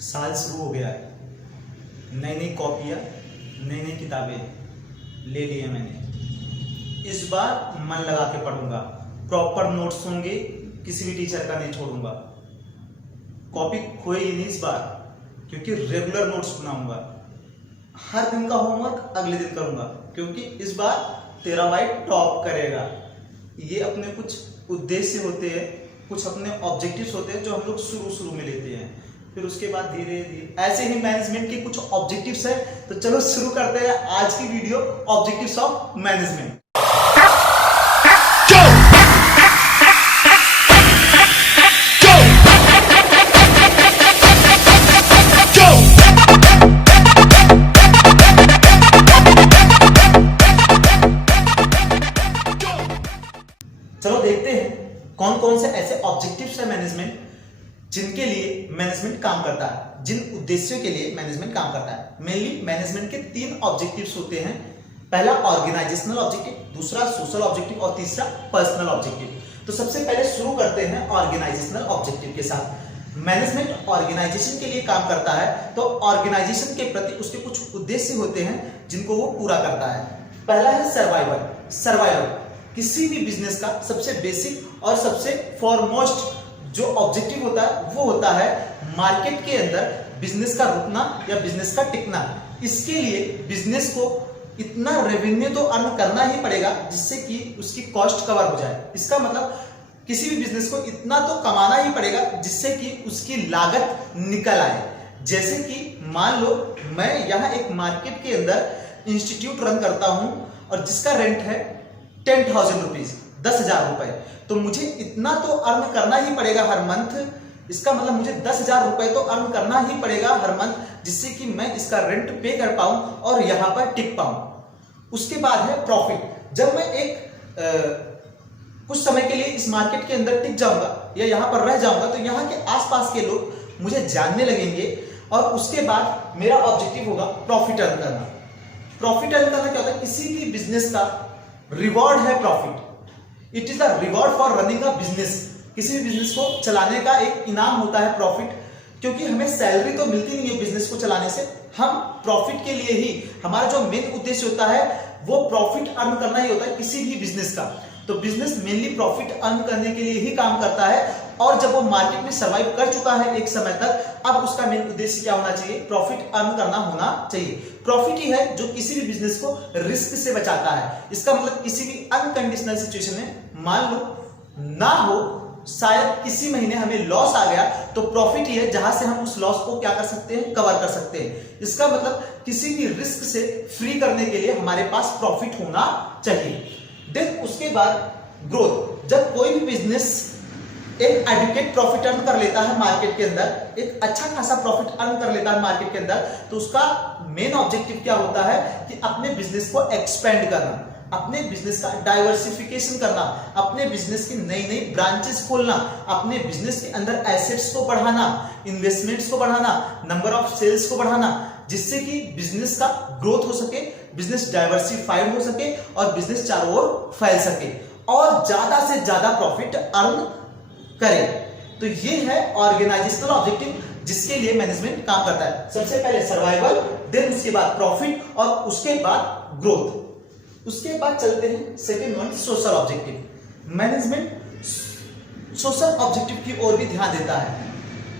साल शुरू हो गया है, नई नई कॉपियाँ, नई नई किताबें ले ली है मैंने। इस बार मन लगा के पढ़ूंगा, प्रॉपर नोट्स होंगे, किसी भी टीचर का नहीं छोड़ूंगा। कॉपी खोएगी नहीं इस बार, क्योंकि रेगुलर नोट्स बनाऊंगा। हर दिन का होमवर्क अगले दिन करूंगा, क्योंकि इस बार तेरा भाई टॉप करेगा। ये अपने कुछ उद्देश्य होते हैं, कुछ अपने ऑब्जेक्टिव्स होते हैं जो हम लोग शुरू में लेते हैं, फिर उसके बाद धीरे धीरे ऐसे ही मैनेजमेंट के कुछ ऑब्जेक्टिव्स है। तो चलो शुरू करते हैं आज की वीडियो, ऑब्जेक्टिव्स ऑफ मैनेजमेंट। चलो देखते हैं कौन कौन से ऐसे ऑब्जेक्टिव्स है मैनेजमेंट जिनके लिए मैनेजमेंट काम करता है, जिन उद्देश्यों के लिए मैनेजमेंट काम करता है। मेनली मैनेजमेंट के 3 ऑब्जेक्टिव्स होते हैं। पहला ऑर्गेनाइजेशनल ऑब्जेक्टिव, दूसरा सोशल ऑब्जेक्टिव और तीसरा पर्सनल ऑब्जेक्टिव। तो सबसे पहले शुरू करते हैं ऑर्गेनाइजेशनल ऑब्जेक्टिव के साथ। मैनेजमेंट ऑर्गेनाइजेशन के लिए काम करता है, तो ऑर्गेनाइजेशन के प्रति उसके कुछ उद्देश्य होते हैं जिनको वो पूरा करता है। पहला है सर्वाइवल। किसी भी बिजनेस का सबसे बेसिक और सबसे फॉरमोस्ट जो ऑब्जेक्टिव होता है वो होता है मार्केट के अंदर बिजनेस का रुकना या बिजनेस का टिकना। इसके लिए बिजनेस को इतना रेवेन्यू तो अर्न करना ही पड़ेगा जिससे कि उसकी कॉस्ट कवर हो जाए। इसका मतलब किसी भी बिजनेस को इतना तो कमाना ही पड़ेगा जिससे कि उसकी लागत निकल आए। जैसे कि मान लो मैं यहाँ एक मार्केट के अंदर इंस्टीट्यूट रन करता हूं और जिसका रेंट है 10,000 रुपीज, 10,000 रुपए, तो मुझे इतना तो अर्न करना ही पड़ेगा हर मंथ। इसका मतलब मुझे 10,000 रुपए तो अर्न करना ही पड़ेगा हर मंथ, जिससे कि मैं इसका रेंट पे कर पाऊं और यहां पर टिक पाऊं। उसके बाद है प्रॉफिट। जब मैं कुछ समय के लिए इस मार्केट के अंदर टिक जाऊंगा या यहां पर रह जाऊंगा, तो यहां के आसपास के लोग मुझे जानने लगेंगे और उसके बाद मेरा ऑब्जेक्टिव होगा प्रॉफिट अर्न करना। प्रॉफिट अर्न करना क्या होता है? किसी भी बिजनेस का रिवॉर्ड है profit. It is a reward for running a business. किसी भी बिजनेस को चलाने का एक इनाम होता है प्रॉफिट, क्योंकि हमें सैलरी तो मिलती नहीं है बिजनेस को चलाने से। हम प्रॉफिट के लिए ही, हमारा जो मेन उद्देश्य होता है वो प्रॉफिट अर्न करना ही होता है किसी भी बिजनेस का। तो बिजनेस मेनली प्रॉफिट अर्न करने के लिए ही काम करता है, और जब वो मार्केट में सर्वाइव कर चुका है एक समय तक, अब उसका मेन उद्देश्य क्या होना चाहिए? प्रॉफिट अर्न करना होना चाहिए। प्रॉफिट ही है जो किसी भी बिजनेस को रिस्क से बचाता है। इसका मतलब किसी भी अनकंडीशनल सिचुएशन में, मान लो ना हो, शायद किसी महीने हमें लॉस आ गया, तो प्रॉफिट ही है जहां से हम उस लॉस को क्या कर सकते हैं? कवर कर सकते हैं। इसका मतलब किसी भी रिस्क से फ्री करने के लिए हमारे पास प्रॉफिट होना चाहिए। देन उसके बाद ग्रोथ। जब कोई भी बिजनेस एक एडुकेट प्रॉफिट अर्न कर लेता है मार्केट के अंदर, एक अच्छा खासा प्रॉफिट अर्न कर लेता है मार्केट के अंदर, तो उसका मेन ऑब्जेक्टिव क्या होता है कि अपने बिजनेस को एक्सपेंड करना, अपने बिजनेस का डाइवर्सिफिकेशन करना, अपने बिजनेस की नई नई ब्रांचेस खोलना, अपने बिजनेस के अंदर एसेट्स को बढ़ाना, इन्वेस्टमेंट्स को बढ़ाना, नंबर ऑफ सेल्स को बढ़ाना, जिससे कि बिजनेस का ग्रोथ हो सके, बिजनेस डाइवर्सिफाइड हो सके और बिजनेस चारों ओर फैल सके और ज्यादा से ज्यादा प्रॉफिट अर्न करे। तो ये है ऑर्गेनाइजेशनल ऑब्जेक्टिव जिसके लिए मैनेजमेंट काम करता है। सबसे पहले सर्वाइवल, देन उसके बाद प्रॉफिट और उसके बाद ग्रोथ। उसके बाद चलते हैं second one, social objective. Management social objective की ओर भी ध्यान देता है।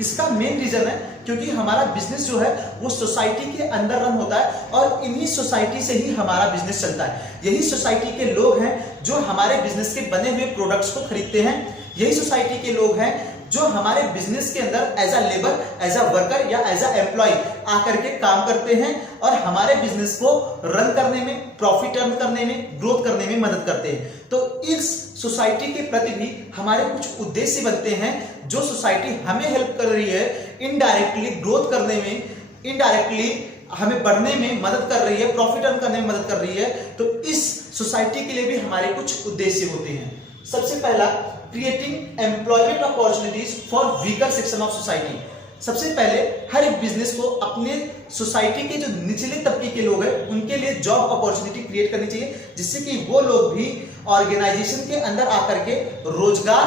इसका मेन रीजन है क्योंकि हमारा बिजनेस जो है वो सोसाइटी के अंदर रन होता है और इन्हीं सोसाइटी से ही हमारा बिजनेस चलता है। यही सोसाइटी के लोग हैं जो हमारे बिजनेस के बने हुए प्रोडक्ट्स को खरीदते हैं। यही सोसाइटी के लोग हैं जो हमारे बिजनेस के अंदर as a labour, as a worker या एज अ एम्प्लॉय आकर के काम करते हैं और हमारे बिजनेस को रन करने में, प्रॉफिट अर्न करने में, ग्रोथ करने में मदद करते हैं। तो इस सोसाइटी के प्रति भी हमारे कुछ उद्देश्य बनते हैं जो सोसाइटी हमें हेल्प कर रही है, इनडायरेक्टली ग्रोथ करने में, इनडायरेक्टली हमें बढ़ने में मदद कर रही है, प्रॉफिट अर्न करने में मदद कर रही है। तो इस सोसाइटी के लिए भी हमारे कुछ उद्देश्य होते हैं। सबसे पहला, creating employment opportunities for weaker section of society. सबसे पहले हर एक बिजनेस को अपने सोसाइटी के जो निचले तबके के लोग हैं उनके लिए जॉब अपॉर्चुनिटी क्रिएट करनी चाहिए, जिससे कि वो लोग भी ऑर्गेनाइजेशन के अंदर आकर के रोजगार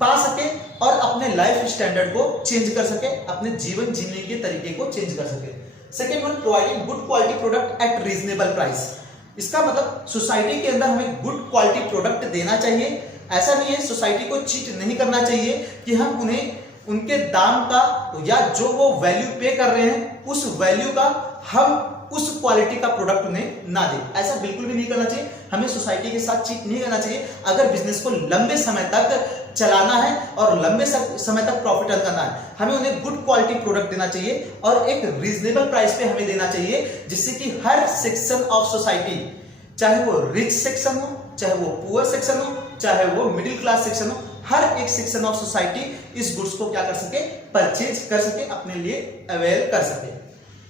पा सके और अपने लाइफ स्टैंडर्ड को चेंज कर सके, अपने जीवन जीने के तरीके को चेंज कर सके। Second one, providing good quality product at reasonable price. इसका मतलब सोसाइटी के अंदर हमें गुड क्वालिटी प्रोडक्ट देना चाहिए। ऐसा नहीं है, सोसाइटी को चीट नहीं करना चाहिए कि हम उन्हें उनके दाम का या जो वो वैल्यू पे कर रहे हैं उस वैल्यू का हम उस क्वालिटी का प्रोडक्ट उन्हें ना दें। ऐसा बिल्कुल भी नहीं करना चाहिए। हमें सोसाइटी के साथ चीट नहीं करना चाहिए। अगर बिजनेस को लंबे समय तक चलाना है और लंबे समय तक प्रॉफिट अर्न करना है, हमें उन्हें गुड क्वालिटी प्रोडक्ट देना चाहिए और एक रीजनेबल प्राइस पे हमें देना चाहिए, जिससे कि हर सेक्शन ऑफ सोसाइटी, चाहे वो रिच सेक्शन हो, चाहे वो पुअर सेक्शन हो, चाहे वो मिडिल क्लास सेक्शन हो, हर एक सेक्शन ऑफ सोसाइटी इस गुड्स को क्या कर सके, परचेज कर सके, अपने लिए अवेल कर सके।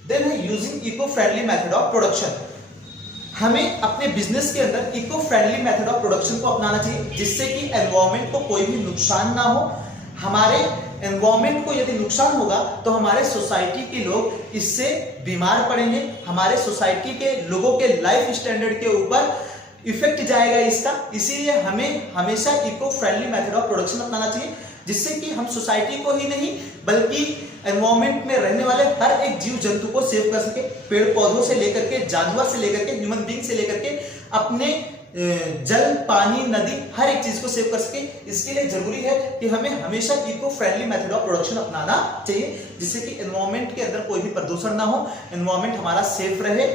देन है using eco friendly method of production. हमें अपने बिजनेस के अंदर eco friendly method of production को अपनाना चाहिए, जिससे कि एनवायरमेंट को कोई भी नुकसान ना हो। हमारे एनवायरमेंट को यदि नुकसान होगा तो हमारे सोसाइटी के लोग इससे बीमार पड़ेंगे, हमारे सोसाइटी के लोगों के लाइफ स्टैंडर्ड के ऊपर इफेक्ट जाएगा इसका। इसीलिए हमें हमेशा eco friendly method of production अपनाना चाहिए, जिससे कि हम सोसाइटी को ही नहीं बल्कि एनवायरमेंट में रहने वाले हर एक जीव जंतु को सेव कर सके। पेड़ पौधों से लेकर के, जानवर से लेकर के, ह्यूमन बीइंग से लेकर के, अपने जल, पानी, नदी, हर एक चीज को सेव कर सके। इसके लिए जरूरी है कि हमें हमेशा eco friendly method of production अपनाना चाहिए, जिससे कि एनवायरमेंट के अंदर कोई भी प्रदूषण ना हो, एनवायरमेंट हमारा सेफ रहे,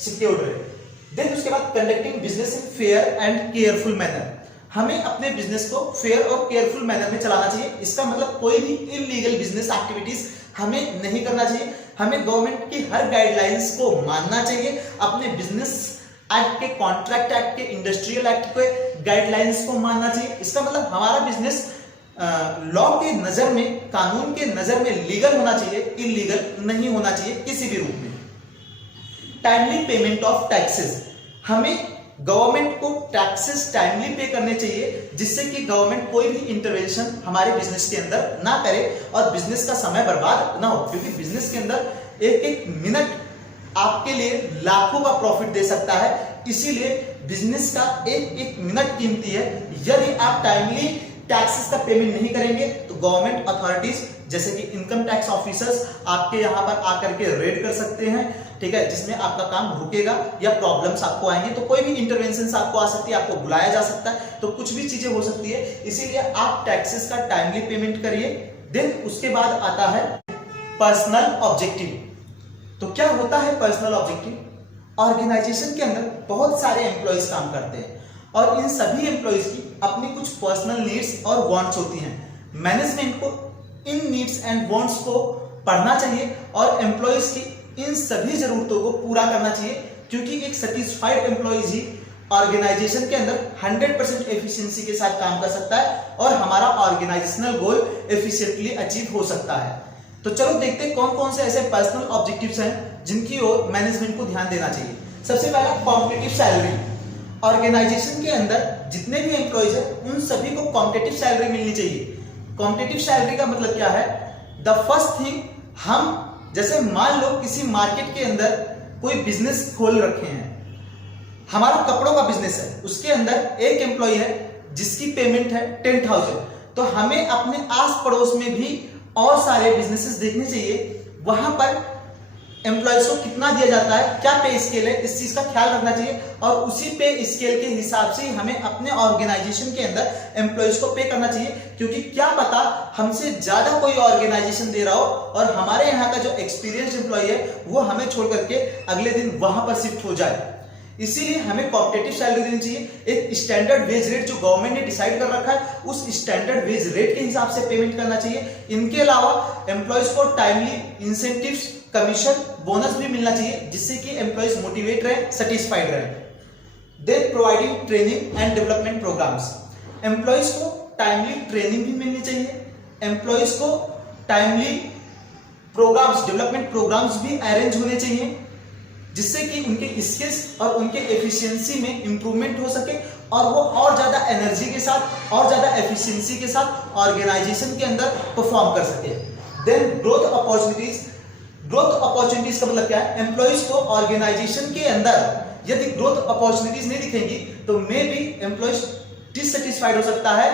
सिक्योर रहे। देन उसके बाद conducting business in fair and careful manner. हमें अपने बिजनेस को फेयर और केयरफुल मैनर में चलाना चाहिए। इसका मतलब कोई भी इलीगल बिजनेस एक्टिविटीज हमें नहीं करना चाहिए। हमें गवर्नमेंट की हर गाइडलाइंस को मानना चाहिए। अपने बिजनेस एक्ट के, कॉन्ट्रैक्ट एक्ट के, इंडस्ट्रियल एक्ट के गाइडलाइंस को मानना चाहिए। इसका मतलब हमारा बिजनेस लॉ के नजर में, कानून के नजर में लीगल होना चाहिए, इलीगल नहीं होना चाहिए किसी भी रूप में। Timely payment of taxes. हमें गवर्नमेंट को टैक्सेस टाइमली पे करने चाहिए, जिससे कि गवर्नमेंट कोई भी इंटरवेंशन हमारे बिजनेस के अंदर ना करे और बिजनेस का समय बर्बाद ना हो, क्योंकि बिजनेस के अंदर एक एक मिनट आपके लिए लाखों का प्रॉफिट दे सकता है। इसीलिए बिजनेस का एक एक मिनट कीमती है। यदि आप टाइमली टैक्सेस का पेमेंट नहीं करेंगे तो गवर्नमेंट अथॉरिटीज जैसे कि इनकम टैक्स ऑफिसर्स आपके यहां पर आकर के रेड कर सकते हैं, ठीक है, जिसमें आपका काम रुकेगा या प्रॉब्लम्स आपको आएंगे। तो कोई भी इंटरवेंशन आपको आ सकती है, आपको बुलाया जा सकता है, तो कुछ भी चीजें हो सकती है। इसीलिए आप टैक्सेस का टाइमली पेमेंट करिए। देन उसके बाद आता है पर्सनल ऑब्जेक्टिव। तो क्या होता है पर्सनल ऑब्जेक्टिव? ऑर्गेनाइजेशन के अंदर बहुत सारे एम्प्लॉयज काम करते हैं और इन सभी एम्प्लॉयज की अपनी कुछ पर्सनल नीड्स और वांट्स होती हैं। मैनेजमेंट को इन नीड्स एंड वांट्स को पढ़ना चाहिए और एम्प्लॉयज की इन सभी जरूरतों को पूरा करना चाहिए, क्योंकि एक सेटिस्फाइड एम्प्लॉयज ही ऑर्गेनाइजेशन के अंदर 100% एफिशिएंसी के साथ काम कर सकता है और हमारा ऑर्गेनाइजेशनल गोल एफिशिएंटली अचीव हो सकता है। तो चलो देखते हैं कौन कौन से ऐसे पर्सनल ऑब्जेक्टिव्स हैं जिनकी ओर मैनेजमेंट को ध्यान देना चाहिए। सबसे पहला, कॉम्पिटिटिव सैलरी। ऑर्गेनाइजेशन के अंदर जितने भी एम्प्लॉयज हैं उन सभी को कॉम्पिटिटिव सैलरी मिलनी चाहिए। कॉम्पिटिटिव सैलरी का मतलब क्या है? द फर्स्ट थिंग, हम जैसे मान लो किसी मार्केट के अंदर कोई बिजनेस खोल रखे हैं, हमारा कपड़ों का बिजनेस है, उसके अंदर एक एम्प्लॉय है जिसकी पेमेंट है 10,000, तो हमें अपने आस पड़ोस में भी और सारे बिजनेसेस देखने चाहिए, वहां पर एम्प्लॉयज को कितना दिया जाता है, क्या पे स्केल है, इस चीज का ख्याल रखना चाहिए और उसी पे स्केल के हिसाब से हमें अपने ऑर्गेनाइजेशन के अंदर एम्प्लॉयज को पे करना चाहिए। क्योंकि क्या पता हमसे ज्यादा कोई ऑर्गेनाइजेशन दे रहा हो और हमारे यहाँ का जो एक्सपीरियंस एम्प्लॉय है वो हमें छोड़ करके अगले दिन वहां पर शिफ्ट हो जाए। इसीलिए हमें कॉम्पिटिटिव सैलरी देनी चाहिए। एक स्टैंडर्ड वेज रेट जो गवर्नमेंट ने डिसाइड कर रखा है, उस स्टैंडर्ड वेज रेट के हिसाब से पेमेंट करना चाहिए। इनके अलावा एम्प्लॉयज को टाइमली इंसेंटिव्स, कमीशन, बोनस भी मिलना चाहिए, जिससे कि एम्प्लॉयज मोटिवेट रहे, सेटिस्फाइड रहे। Then providing training and development programs. Employees को टाइमली ट्रेनिंग भी मिलनी चाहिए, एम्प्लॉयज को टाइमली प्रोग्राम्स, डेवलपमेंट प्रोग्राम्स भी अरेंज होने चाहिए, जिससे कि उनके स्किल्स और उनके एफिशिएंसी में इंप्रूवमेंट हो सके और वो और ज्यादा एनर्जी के साथ और ज्यादा एफिशिएंसी के साथ ऑर्गेनाइजेशन के अंदर परफॉर्म कर सके। Then growth opportunities. Growth opportunities का मतलब क्या है? एम्प्लॉयज को ऑर्गेनाइजेशन के अंदर यदि ग्रोथ अपॉर्चुनिटीज नहीं दिखेंगी तो मे बी एम्प्लॉयज डिससेटिस्फाइड हो सकता है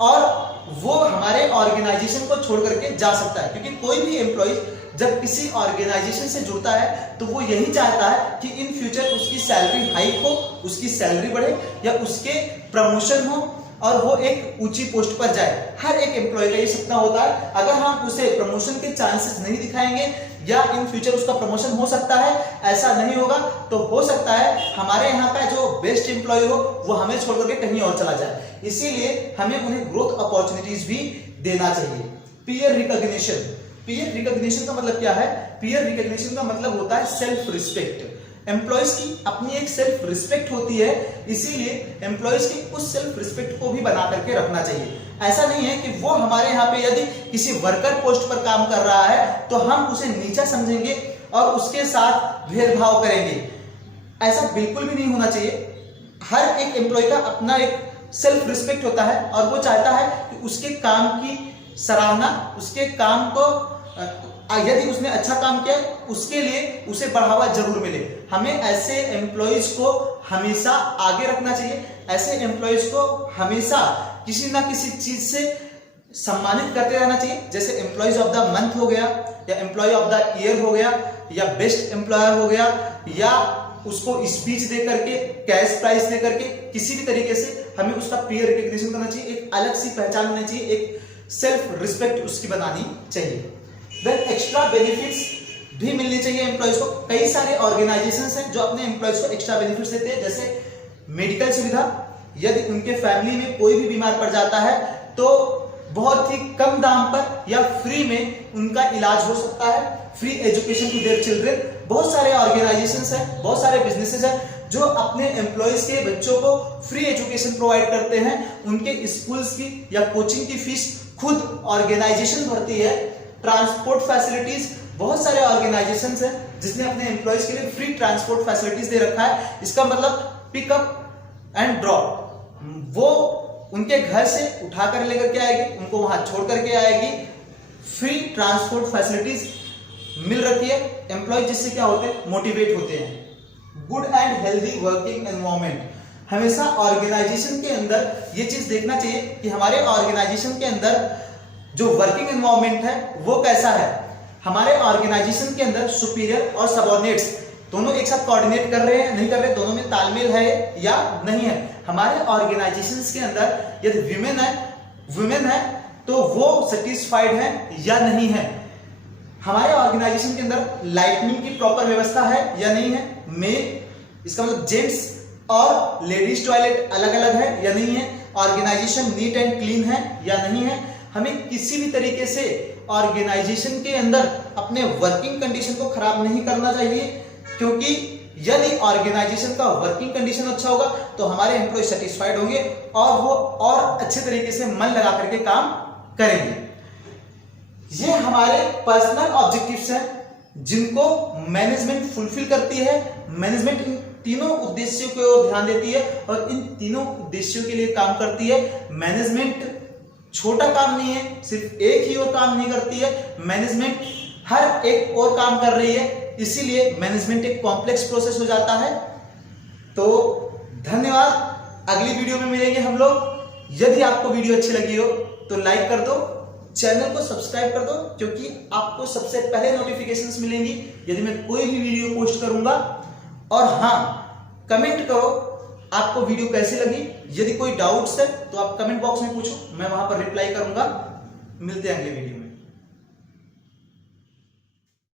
और वो हमारे ऑर्गेनाइजेशन को छोड़ करके जा सकता है, क्योंकि कोई भी एम्प्लॉय जब किसी ऑर्गेनाइजेशन से जुड़ता है तो वो यही चाहता है कि इन फ्यूचर उसकी सैलरी हाइक हो, उसकी सैलरी बढ़े या उसके प्रमोशन हो और वो एक ऊंची पोस्ट पर जाए। हर एक एम्प्लॉय का ये सपना होता है। अगर हम उसे प्रमोशन के चांसेस नहीं दिखाएंगे या इन फ्यूचर उसका प्रमोशन हो सकता है, ऐसा नहीं होगा तो हो सकता है हमारे यहाँ का जो बेस्ट एम्प्लॉय हो वो हमें छोड़ करके कहीं और चला जाए। इसीलिए हमें उन्हें ग्रोथ अपॉर्चुनिटीज भी देना चाहिए। पीयर रिकॉग्निशन, पीयर रिकॉग्निशन का मतलब क्या है? पीयर रिकॉग्निशन का मतलब होता है सेल्फ रिस्पेक्ट। एम्प्लॉयज की अपनी एक सेल्फ रिस्पेक्ट होती है, इसीलिए एम्प्लॉयज की उस सेल्फ रिस्पेक्ट को भी बना करके रखना चाहिए। ऐसा नहीं है कि वो हमारे यहाँ पे यदि किसी वर्कर पोस्ट पर काम कर रहा है तो हम उसे नीचा समझेंगे और उसके साथ भेदभाव करेंगे। ऐसा बिल्कुल भी नहीं होना चाहिए। हर एक एम्प्लॉय का अपना एक सेल्फ रिस्पेक्ट होता है और वो चाहता है कि उसके काम की सराहना, उसके काम को यदि उसने अच्छा काम किया उसके लिए उसे बढ़ावा जरूर मिले। हमें ऐसे एम्प्लॉयज को हमेशा आगे रखना चाहिए। ऐसे एम्प्लॉयज को हमेशा किसी ना किसी चीज से सम्मानित करते रहना चाहिए, जैसे एम्प्लॉयज ऑफ द मंथ हो गया या एम्प्लॉय ऑफ द ईयर हो गया या बेस्ट एम्प्लॉयर हो गया, या उसको स्पीच दे करके, कैश प्राइज दे करके, किसी भी तरीके से हमें उसका पीयर रिकॉग्निशन करना चाहिए। एक अलग सी पहचान होनी चाहिए, एक सेल्फ रिस्पेक्ट उसकी बनानी चाहिए। देन एक्स्ट्रा बेनिफिट्स भी मिलनी चाहिए एम्प्लॉयज को। कई सारे ऑर्गेनाइजेशंस हैं जो अपने एम्प्लॉयज को एक्स्ट्रा बेनिफिट्स देते हैं, जैसे मेडिकल सुविधा। यदि उनके फैमिली में कोई भी बीमार पड़ जाता है तो बहुत ही कम दाम पर या फ्री में उनका इलाज हो सकता है। Free education to their children. बहुत सारे ऑर्गेनाइजेशंस हैं, बहुत सारे बिजनेसेस हैं जो अपने एम्प्लॉयज के बच्चों को फ्री एजुकेशन प्रोवाइड करते हैं। उनके स्कूल्स की या कोचिंग की फीस खुद ऑर्गेनाइजेशन भरती है। ट्रांसपोर्ट फैसिलिटीज, बहुत सारे ऑर्गेनाइजेशंस हैं जिसने अपने एम्प्लॉयज के लिए फ्री ट्रांसपोर्ट फैसिलिटीज दे रखा है। इसका मतलब पिकअप एंड ड्रॉप, वो उनके घर से उठा कर लेकर के आएगी, उनको वहां छोड़ करके आएगी। फ्री ट्रांसपोर्ट फैसिलिटीज मिल रखी है एम्प्लॉय, जिससे क्या होते हैं, मोटिवेट होते हैं। Good and healthy working environment. हमेशा ऑर्गेनाइजेशन के अंदर ये चीज देखना चाहिए कि हमारे ऑर्गेनाइजेशन के अंदर जो वर्किंग एनवायरनमेंट है वो कैसा है। हमारे ऑर्गेनाइजेशन के अंदर सुपीरियर और सबऑर्डिनेट्स दोनों एक साथ कोऑर्डिनेट कर रहे हैं, नहीं कर रहे, दोनों में तालमेल है या नहीं है। हमारे ऑर्गेनाइजेशंस के अंदर यदि वुमेन है तो वो सेटिस्फाइड है या नहीं है। हमारे ऑर्गेनाइजेशन के अंदर लाइटनिंग की प्रॉपर व्यवस्था है या नहीं है। मेल, इसका मतलब जेंट्स और लेडीज टॉयलेट अलग अलग है या नहीं है। ऑर्गेनाइजेशन नीट एंड क्लीन है या नहीं है। हमें किसी भी तरीके से ऑर्गेनाइजेशन के अंदर अपने वर्किंग कंडीशन को खराब नहीं करना चाहिए, क्योंकि यदि ऑर्गेनाइजेशन का वर्किंग कंडीशन अच्छा होगा तो हमारे एम्प्लॉय सेटिस्फाइड होंगे और वो और अच्छे तरीके से मन लगा करके काम करेंगे। ये हमारे पर्सनल ऑब्जेक्टिव्स हैं जिनको मैनेजमेंट फुलफिल करती है। मैनेजमेंट इन तीनों उद्देश्यों की ओर ध्यान देती है और इन तीनों उद्देश्यों के लिए काम करती है। मैनेजमेंट छोटा काम नहीं है, सिर्फ एक ही और काम नहीं करती है। मैनेजमेंट हर एक और काम कर रही है, इसीलिए मैनेजमेंट एक कॉम्प्लेक्स प्रोसेस हो जाता है। तो धन्यवाद। अगली वीडियो में मिलेंगे हम लोग। यदि आपको वीडियो अच्छी लगी हो तो लाइक कर दो, चैनल को सब्सक्राइब कर दो, क्योंकि आपको सबसे पहले नोटिफिकेशंस मिलेंगी यदि मैं कोई भी वीडियो पोस्ट करूंगा। और हाँ, कमेंट करो आपको वीडियो कैसी लगी। यदि कोई डाउट्स है तो आप कमेंट बॉक्स में पूछो, मैं वहां पर रिप्लाई करूंगा। मिलते हैं अगले वीडियो।